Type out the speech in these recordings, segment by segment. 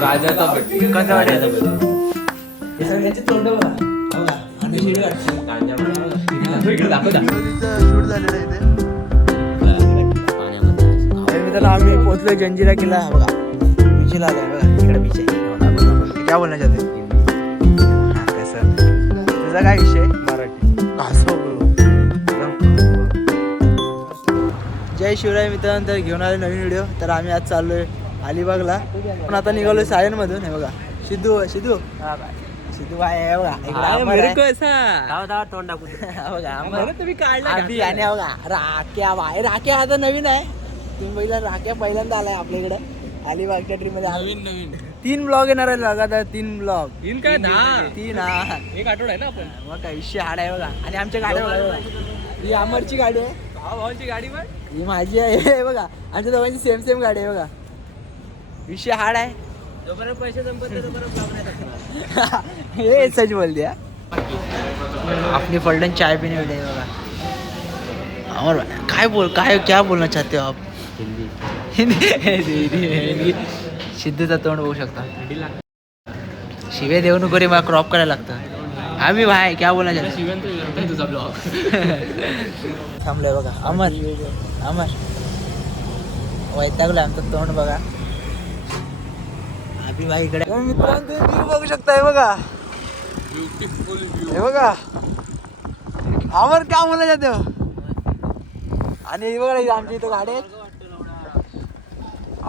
राजाचा बर्थडे. कोणता वाटायचा हे सगळ्यांचे तोंड बघा. बघा. आणि शिडी वाटते. इकडे दाखव दाखव. शूट झालेलं आहे इथे. मित्रांनो आम्ही पोहोचलो जंजिरा किल्ला. बघा बीचला आलोय. बघा इकडे बीच आहे. क्या बोलना चाहते हो? हा, कसं तुझा काय विषय? मराठी. असो जय शिवराय मित्रांनो. तर घेऊन आले नवीन व्हिडिओ. तर आम्ही आज चाललोय अलिबागला. पण आता निघालोय सायनमधून. हे बघा सिद्धू सिद्धू सिद्धू भाई आहे बघा. इकडे अमर आहे. बघा अमर तुम्ही काढला आधी आणि बघा राख्या भाई. राख्या आता नवीन आहे. तुम्ही बघितलं राख्या पहिल्यांदा आलाय आपल्या इकडे अलिबागच्या ट्रीप मध्ये. नवीन 3 ब्लॉग येणार आहे लगातार. 3 ब्लॉग. 3 काय 10? 3 हा. एक आठवडा आहे ना आपण. मग काय विषय हाड आहे बघा. आणि आमच्या गाड्या बघा. ही अमरची गाडी आहे. भावाची गाडी पण ही माझी आहे. हे बघा आमच्या दोघांची सेम गाडी आहे बघा. विषय हाड आहे. जोपर्यंत पैसे संपत नाही तोपर्यंत ब्लॉग नाही टाकणार. हे सच बोल दिया. अपनी फल्टन चाय पीने वाले हैं बघा. अमर भाई काय क्या बोलना चाहते हो आप? हिंदी. सिद्धूचा तोंड बघू शकता. शिवे देऊ नको रे. मला क्रॉप करायला लागतं. आम्ही भाई क्या बोलना चाहते? शिवंत तुझा ब्लॉग. थांबलोय बघा. अमर वैतागलं आमचं तोंड बघा. अभि भाई इकडे मित्रांनो तुम्ही व्ह्यू बघू शकताय बघा. हे बघा अमर क्या बोलना चाहते हो? आणि बघा आमच्या इथं गाडी आहेत.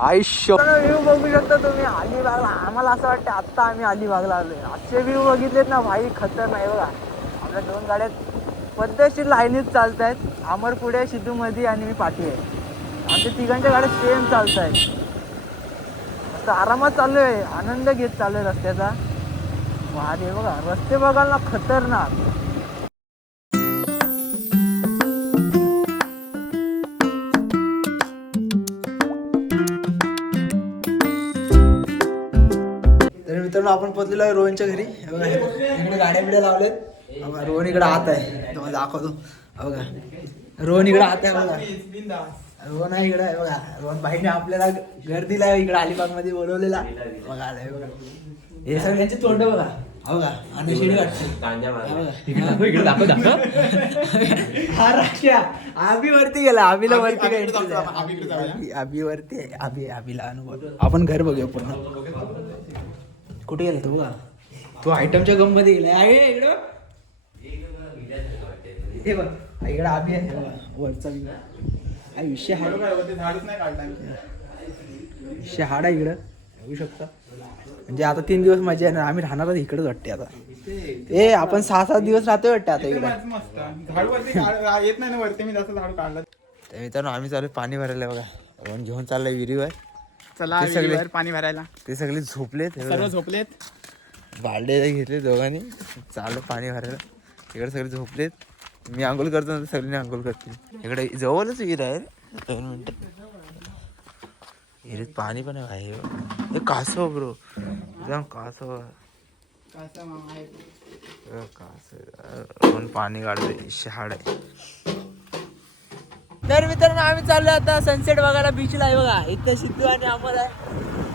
आयुष्य व्ह्यू बघू शकता तुम्ही अलिबागला. आम्हाला असं वाटतं आत्ता आम्ही अलिबागला आलोय. आजचे व्ह्यू बघितलेत ना भाई खतर नाही बघा. आपल्या 2 गाड्या पद्धतशीर लाईनीत चालत आहेत. अमर पुढे सिद्धू मध्ये आणि मी पाठी आहे. आमच्या तिघांच्या गाड्या सेम चालत आहेत. मस्त आरामात चाललोय. आनंद घेत चाललोय रस्त्याचा. भारी बघा रस्ते बघाल ना खतरनाक. तर मित्रांनो आपण पोहोचलेलो आहे रोहनच्या घरी. बघा इकडे गाड्या बिड्या लावलेत. बघा रोहन इकडे आत आहे. तुम्हाला दाखवतो. बघा रोहन इकडे आत आहे बघा. रोहन आहे इकडे आहे बघा. रोहन भाईने आपल्याला घर दिलाय इकडे अलिबाग मध्ये बोलवलेला. बघा आलाय बघा. हे सगळ्यांचे तोंड बघा. बघा आणि शिडी वाटते. इकडे दाखव दाखव. हा राख्या आबी वरती गेला. आबीला वरती काय आबी वरती आहे. आबीला अनुभव. आपण घर बघूया पूर्ण. कुठे गेला तो बघा. तो आयटमच्या गम मध्ये गेला. आहे इकडं. हे बघ इकडे आबी आहे बघा. वरचा काय विषय हाड. विषय हाड आहे इकडं बघू शकता. म्हणजे आता 3 दिवस मजा आहे ना. आम्ही राहणार इकडेच वाटते आता. ए आपण 6-7 दिवस राहतोय वाटते आता इकडे. येत नाही ना वरती. मी जास्त झाडू काढलं. तर मित्रांनो आम्ही चालू पाणी भरायला बघा. रोहन घेऊन चाललाय विहिरीवर. चला ते सगळे पाणी भरायला. ते सगळे झोपलेत. सर्व झोपलेत. बालडे घेतले दोघांनी. चाललं पाणी भरायला. इकडे सगळे झोपलेत. मी आंघोळ करतो ना सगळ्यांनी आंघोळ करते. इकडे जवळच विहीर आहे. 2 मिनिटं. विहिरीत पाणी पण आहे भाई. हे कासव ब्रो एकदम कासव. कासव पाणी काढते. शहाड आहे. तर मित्रांनो आम्ही चाललो आता सनसेट बघायला बीचला आहे बघा. इथं सिद्धू आणि अमर आहे.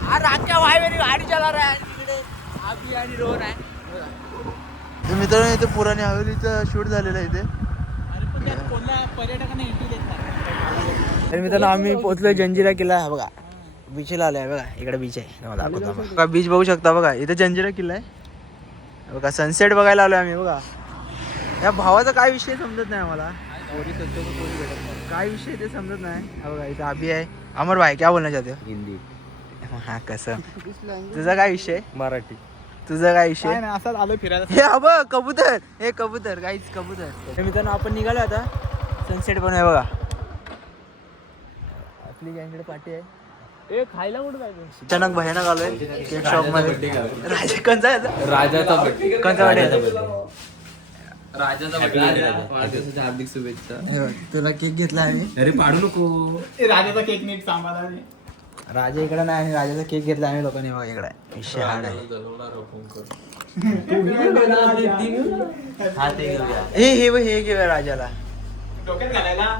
हा राख्या भाई मेरी गाडी चला रहा है. तिकडे आबी आणि रोहन आहे बघा. मित्रांनो इथे पुराणी हवेलीचं शूट झालेलं आहे इथे. पर्यटकांना एंट्री देत नाही. तर मित्रांनो आम्ही पोहोचलोय जंजिरा किल्ला. हा बघा बीचला आलोय बघा. इकडे बीच आहे. दाखवतो बीच बघू शकता बघा. इथे जंजिरा किल्ला आहे बघा. सनसेट बघायला आलोय आम्ही बघा. या भावाचा काय विषय समजत नाही आम्हाला. काय विषय ते समजत नाही. हा बघा इथे आबी आहे. अमर भाई क्या बोलना चाहते हो? हिंदी. हा कसं तुझा काय विषय? मराठी. तुझा काय विषय? असाच आलो फिरायला. हे अब कबूतर. हे कबूतर काहीच कबूतर. मित्रांनो आपण निघालो आता. सनसेट पण आहे बघा. आपली गँगकडे पार्टी आहे. ए खायला कुठं जायचं? अचानक भयानक आलोय केक शॉप मध्ये. राजा कोणचा आहे? राजाचा बर्थडे. कोणचा बर्थडे? राजाचा बर्थडे. वाढदिवसाच्या हार्दिक शुभेच्छा. तुला केक घेतला आम्ही. अरे पाडू नको. राजाचा केक नीट सांभाळा. राजा इकडे नाही आणि राजाचा केक घेतला आम्ही लोकांनी बघा. इकडे विषय हाड आहे. हे घेऊया राजाला. डोक्यात घालायला.